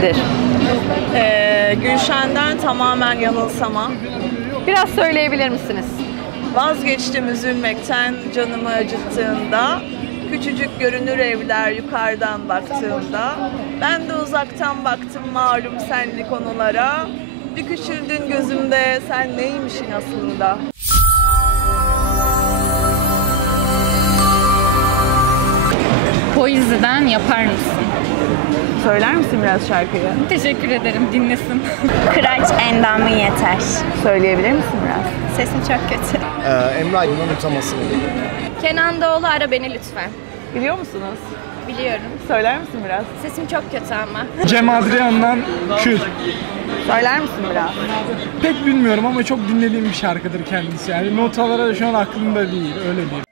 hangisidir? Gülşen'den Tamamen Yanılsama. Biraz söyleyebilir misiniz? Vazgeçtim üzülmekten canımı acıttığında, küçücük görünür evler yukarıdan baktığımda, ben de uzaktan baktım malum senli konulara, bir küçüldün gözümde sen neymişin aslında. Poezi'den Yapar mısın? Söyler misin biraz şarkıyı? Teşekkür ederim, dinlesin. Kıraç Endamın Yeter. Söyleyebilir misin biraz? Sesim çok kötü. Emre Aydın'dan Utamasın. Kenan Doğulu Ara Beni Lütfen. Biliyor musunuz? Biliyorum. Söyler misin biraz? Sesim çok kötü ama. Cem Adrian'dan Kül. Söyler misin biraz? Pek bilmiyorum ama çok dinlediğim bir şarkıdır kendisi. Yani notalara şu an aklımda değil, öyle diyeyim.